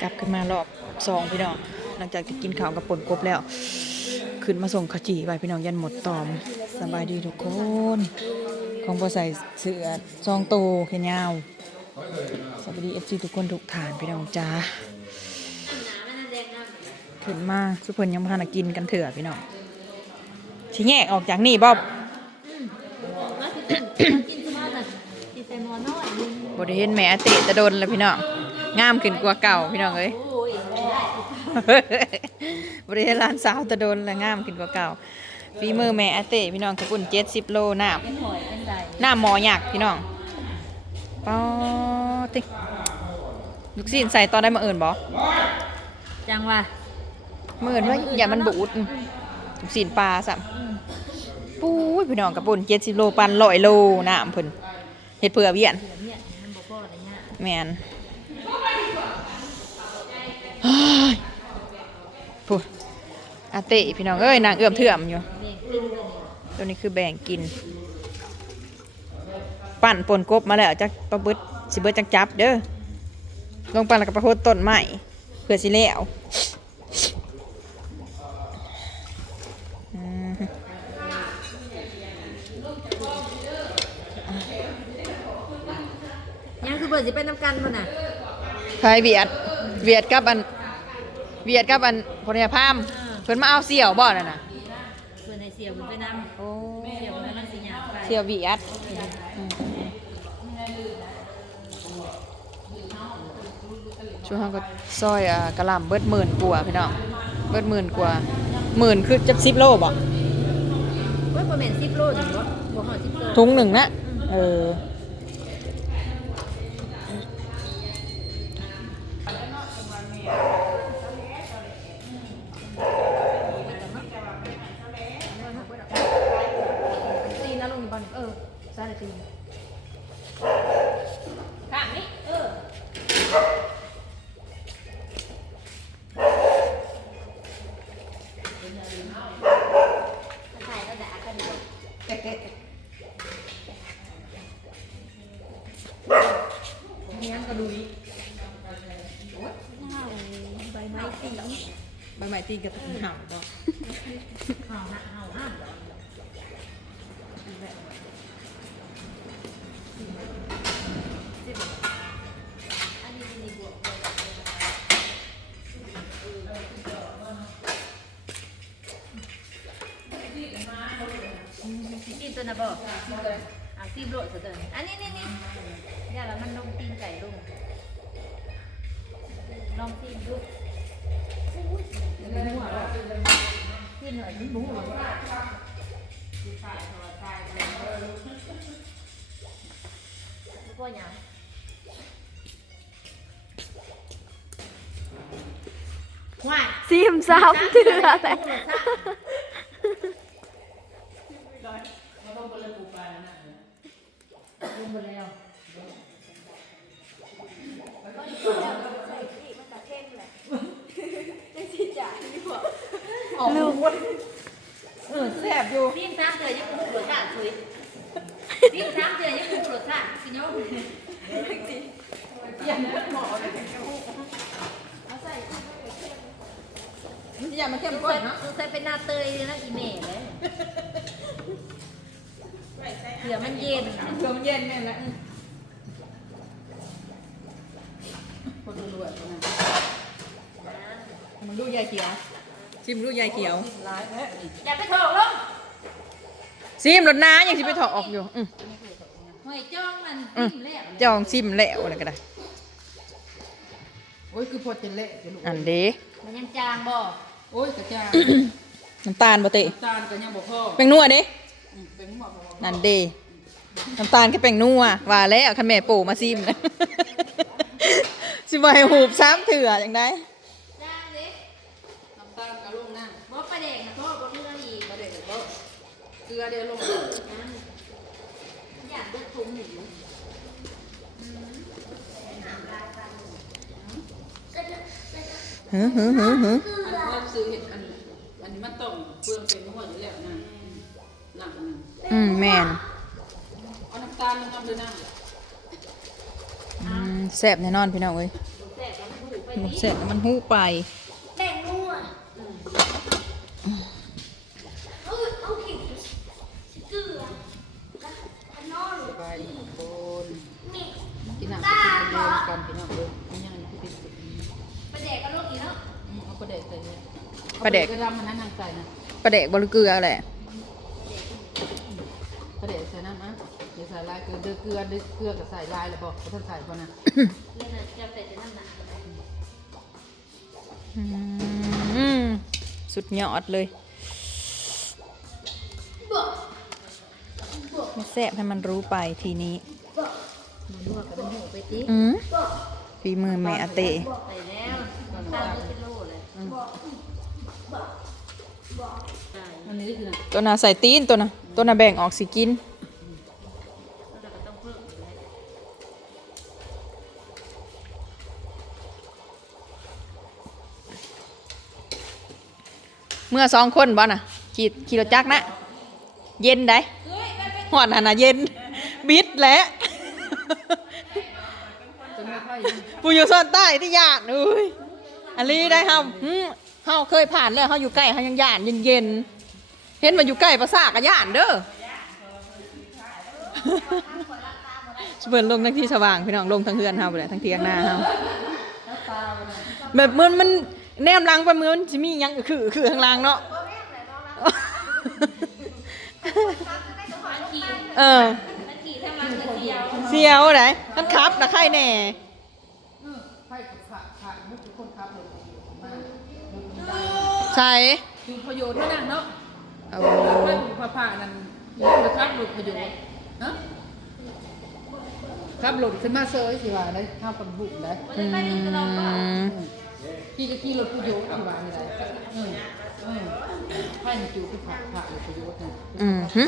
กลับขึ้นมารอบสองพี่น้องหลังจากที่กินข้าวกับปนกบแล้ว ขึ้นมาส่งขจีไปพี่น้องยันหมดตอมสบายดีทุกคน ของบอใส่เสื้อซองโตแขนยาวสวัสดีเอฟซีทุกคนทุกฐานพี่น้องจ้าขึ้นมาสุพรรณยังพานากินกันเถอะพี่น้องชิแยกออกจากนี่บ๊อบมาสิเป็นกินสมาร์ทน่ะกินใส่หม้อน้อยนึงบได้เห็นแม่อาเตะตะโดนแล้วพี่น้อง งามขึ้นกว่าเก่าพี่น้องเอ้ยโอ้ยไม่ได้บริเวณร้านสาวตะโดนและงามขึ้นกว่าเก่าฝีมือแม่อาเต้พี่น้องกระปุ่นเจ็ดสิบโลน้เป็นหอยเป็นใดำน้ำหมอหยักพี่น้องปอติลูกศิษย์ใส่ตอนได้มาเอิ่นบ่จังว่ามาเอิ่นว่าอย่ามันบูดอืมลูกศิษย์ปลาสัมปุ้ยพี่น้องกระปุ่นเจ็ดสิบโลปันร้อยโลน้ำเพิ่นเฮ็ดเผื่อเวียนเดี๋ยวเนี่ยมันบ่พออะไรเงี้ยแมน เฮ้ยพูดอาเต้พี่น้องเอ้ยนางเอื้อมเถื่อมอยู่เด็กขึ้นเลยตัวนี้คือแบ่งกิน ปั่นปนกบมาแล้วจักปลาบึดสิเบิดจักจับเด้อลงไปแล้วก็ประโคตต้นใหม่เพื่อสิแล้วอืมยังคือเบิดสิเป็นน้ำกันมันน่ะพายเวียด เวียดกับอัน เวียดกับอันพลเรือพามเพิ่นมาเอาเสี่ยวบ่นั่นน่ะเพื่อนในเสียวมันไปนำโอ้เสียวมันกำลังสิหยาบไปเสี่ยวเวียดอืมช่วงเขาก็ซอยอ่ากระหล่ำเบิดหมื่นกว่าพี่น้องเบิดหมื่นกว่าหมื่นคือจะสิบโลบ่ว่าประมาณ10โลถึงบ่บ่ฮอด10โลทุงหนึ่งนะเออ ตีนแล้วลงบ่เออซาได้ตีนข้างนี้เออถ่ายแล้วด่ากันอยู่ เลี้ยกระดุยใบไม้ตีใบไม้ตีกับเห่าบ่เห่าหะเห่าห้ามกินตัวนะบอกอ่ ซีบโรดเสร็จอันนี้นี่นี่อย่าแล้วมันลงตีนไก่ลงลองซีบดูกินหัวหรอกินหน่อยกินหมูหรอพ่อแต่ หยังว่าซิมซ้ำเถื่อแต่ลงไปแล้วลูกเออแซ่บอยู่พี่ซ้ำเถื่อยังคงรสชาติสุยพี่ซ้ำเถื่อยังคงรสชาติสิโน้มมันอย่ามาเข้มสงข้สันยเนาะสงสัยเป็นหน้าเตยเลยนะอีเมลเลย เผื่อมันเย็นเพื่อมันเย็นแม่นแหละคนรวยมันดูยายเขียว ชิมดูยายเขียวอย่าไปถอกลงซิมรถน้ายังสิไปถอดออกอยู่อืมหอยจ้องมันอืมทิ่มแล้วจองซิมแล้วอะไรก็ได้โอ้ยคือพอจะเละจะลูกอันเด้มันยังจางบ่โอ้ยกระจายน้ำตาลบ่เตะตาลก็ยังบ่พอแป้งนัวเด้อืมเป็ นหัวบ่พอนั่นเด้น้ำตาลแค่แป้งนัวว่าแล้วคันแม่ปู่มาซิมนะสิบ่ให้หูบซ้ำเถื่อจังได้จางเลยน้ำตาลกับลงนั่งบ่ประเด็กนะพ่อบ่เรื่องอีกประเด็นก็เกลือเดียวลงอยากเลือกทุ่งหนูหือหือหือหืออันความซื้อเห็ดอันอันนี้มันต้องเปลืองเป็นหัวอยู่แล้วนะ หนักนึงอืมแม่นเอาน้ำตาลลงน้ำด้วยนั่งอืมแซ่บแน่นอนพี่น้องเอ้ยแต่ก็หูไปหมดเสร็จมันหูไป แบ่งงูอะเอาเอาขิงเกลืออันนอนสบายดีทุกคนนี่กินน้ำกินเดินกันพี่น้องเด้อไม่ยังที่เป็นสุดไปแดกกับลูกอีกเนาะอืมเอาประเด็กใส่เนี่ยประเด็กก็ทำมันนั่นนางใส่นะปลาเด็กบริเกลือแหละ ประเด็กใส่น้ำนะเดี๋ยวใส่ลายเกลือเดือเกลือเดือเกลือกับใส่ลายแล้วบอกเขาท่านใส่ป่ะนะเล่นน่ะจะใส่แต่น้ำหนักอืมสุดยอดเลยไม่แซ่บให้มันรู้ไปทีนี้มันลวกกับมันหูไปติอืมฝีมือแม่อาเต้ใส่แล้วตามด้วยเป็นโลเลยอันนี้คือตัวน่ะใส่ตีนตัวน่ะตัวน่ะแบ่งออกสิกินแล้วเราก็ต้องเพิ่มอีกแล้วเมื่อสองคนบ่น่ะขี่ขี่รถจักรนะ เย็นได้หอดหันน่ะเย็น บิดแหละจะไม่ค่อยปูอยู่โซนใต้ที่ย่านอุ้ยอันนี้ได้เฮาอืมเฮาเคยผ่านแล้วเฮาอยู่ใกล้เฮายังย่านเย็นๆ เห็นมันอยู่ใกล้ประสาทก็ย่านเด้อเปิดลงทั้งที่สว่างพี่น้องลงทั้งเฮือนเฮาไปเลยทั้งเทียงหน้าเฮาแบบมันมันแนมลังไปเหมือนมันสิมียังคือคือข้างล่างเนาะเออเดียวเสียวไหนท่านครับนะใครแน่ใช่คือประโยชน์เท่านั้นเนาะ เอาไฟผ่าผ่านั่นนะครับหลุดประโยชน์ฮะครับหลุดขึ้นมาเซยสิว่าได้ข้าวปันบุกได้อืมขี่จะขี่รถประโยชน์สิว่านี่ได้ออเออไฟมันจูคือผ่าผ่าเลยประโยชน์เนี่ยอืมหึ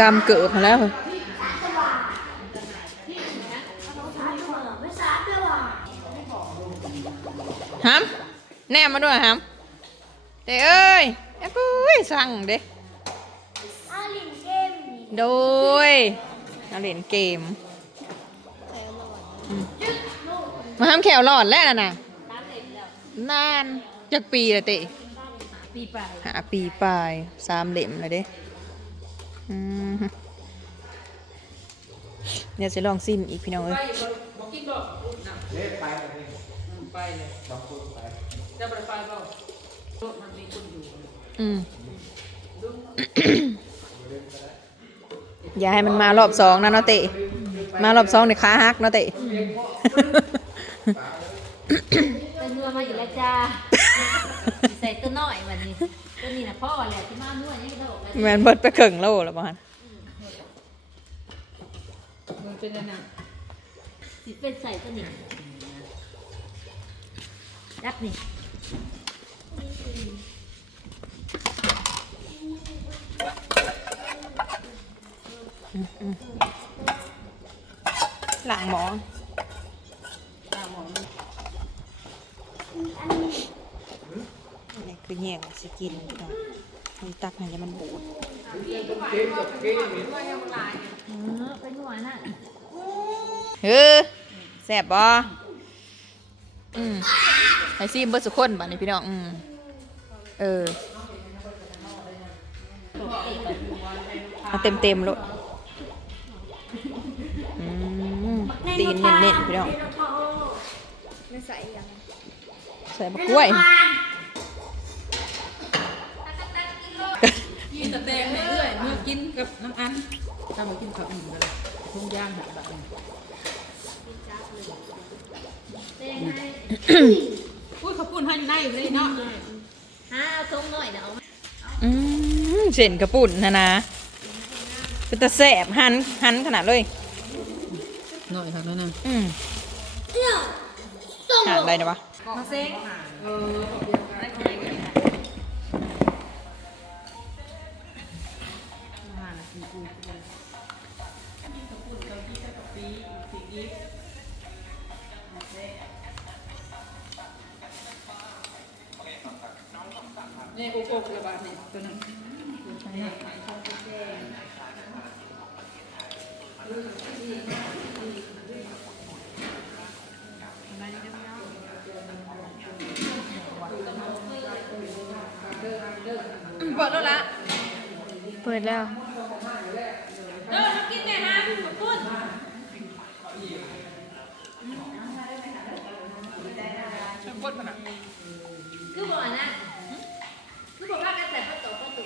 ดำเกิดมาแล้วไม่สาดด้วยว่ะฮัมแนมมาด้วยฮัมเด้เอ้ย เอ้ยสั่งเด้อาลินเกมนี่โดยนักเล่นเกมอืมมาห้ามแขวหลอดแล้วน่ะนะนานจักปีละเตะปีไปหาปีปลายสามเหล่มเลยเด้อืมเดี๋ยวจะลองซิมอีกพี่น้องไปเอ้ยบอกกินบอกนะเล่ไปเลยไปเลยบางคนไปจะไปไปเปล่ารถมันมีคน อยู่อืมอย่าให้มันมารอบสองนะเนาะเตะมารอบสองในขาหักเนาะเตะเป็นเนื้อมาอยู่แล้วจ้าใส่ตัวน้อยวันนี้ตัวนี้นะพ่อแหละที่มาเนื้อยังโดดเลยแมนเบิดไปเข่งโลแล้วบ้านมันเป็นยังไงสิเป็นใส่ตัวนี้ยักนี่ หลังหมอนี่คือแย่งสิกินเนาะมีตักให้มันบูดเออเป็นหัวน่ะเฮ้อแซ่บบ่อืมให้ซีมเบิดสุกคนบัดนี้พี่น้องอืมเออเอาเต็มเต็มๆโลด ตีนเน้นๆพี่น้องไม่ใส่ยังใส่มะกล้วยกินแต่แตงเรื่อยๆเมื่อกินกับน้ำอันถ้ามากินข้าวอิ่มกันเลยทุ่งย่างหาแบบนี้อุ้ยเขาพูดให้ได้เลยเนาะฮะเอาทงหน่อยนะเอามาอืมเส้นกระปุ่นนะนะเป็นตะแสบหันหันขนาดเลย หน่อยครับนั่นะอืมหาอะไรนะวะมาเซ็งเนี่ยโอ้โหกระบาดเนี่ยตัวนั้นเปิดแล้วละเปิดแล้วเดินมากินแม่ฮะขอบคุณช่างกดขนาดคือบอกนะคือบอกว่ากันแต่ประตูประตู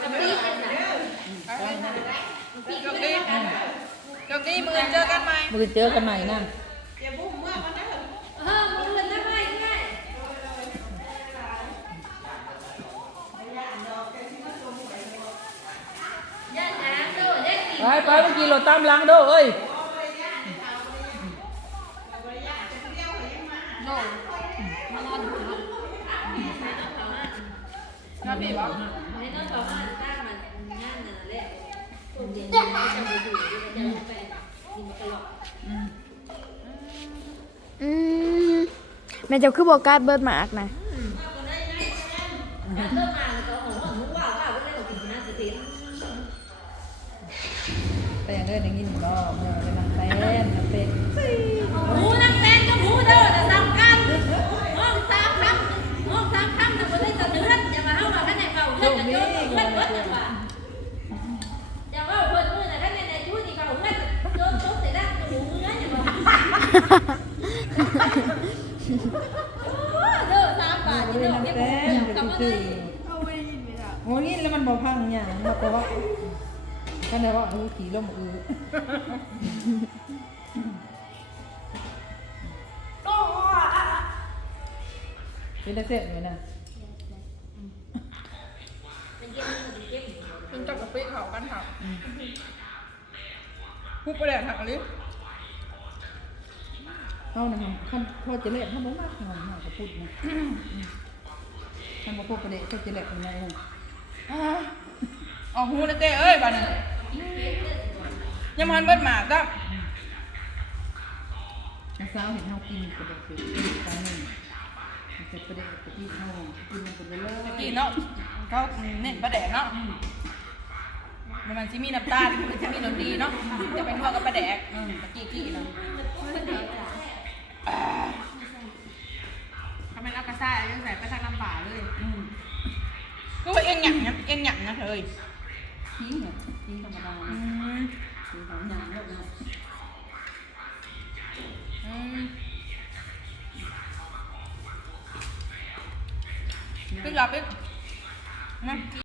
กับปีกันนะปีกันไม่กันเดี๋ยวนี้มือเจอกันไหมมือเจอกันใหม่นั่น เออมึงเงินได้ไหมง่ายย่าน้ำดูย่ากิน ไปไปเมื่อกี้เราตามหล้างเด้อเอ้ยนะพี่บอกในนอนต่อมาตั้งมันงานนั่นแหละคนเดียวจะมาอยู่จะลงไปกินตลอดอืมแม่เจ้าคือบอกการดเบิดหมากนะ อู้ขี่ลมอือเป็นได้เสร็จไหมนะคุณจับกับปีเขากันค่ะพูดไปแล้วหักลิ้นเข้านะครับขั้นพ่อจะเละเขาบอกมากขนาดนั้นก็พูดนะท่านบอกพ่อประเดี๋ยวเขาจะเละยังไงนะออกหูนะเจ้เอ้ยบ้านนี้ ยังมันเบิดหมากจ้ะน้าสาวเห็นเขากินกระเด็กเป็นตาหนึ่งมันเป็นประเด็กกระที่เขากินมันเป็นเลยเมื่อกี้เนาะเขาเน้นประแดกเนาะมันมันสิมีน้ำตาลมันสิมีรสดีเนาะจะเป็นพวกกับประแดกเมื่อกี้กี้เนาะทำไมเอากระซ่ายังใส่ไปทางลำบากเลยก็ว่าเอ็งหยั่งนะเอ็งหยั่งนะเธอ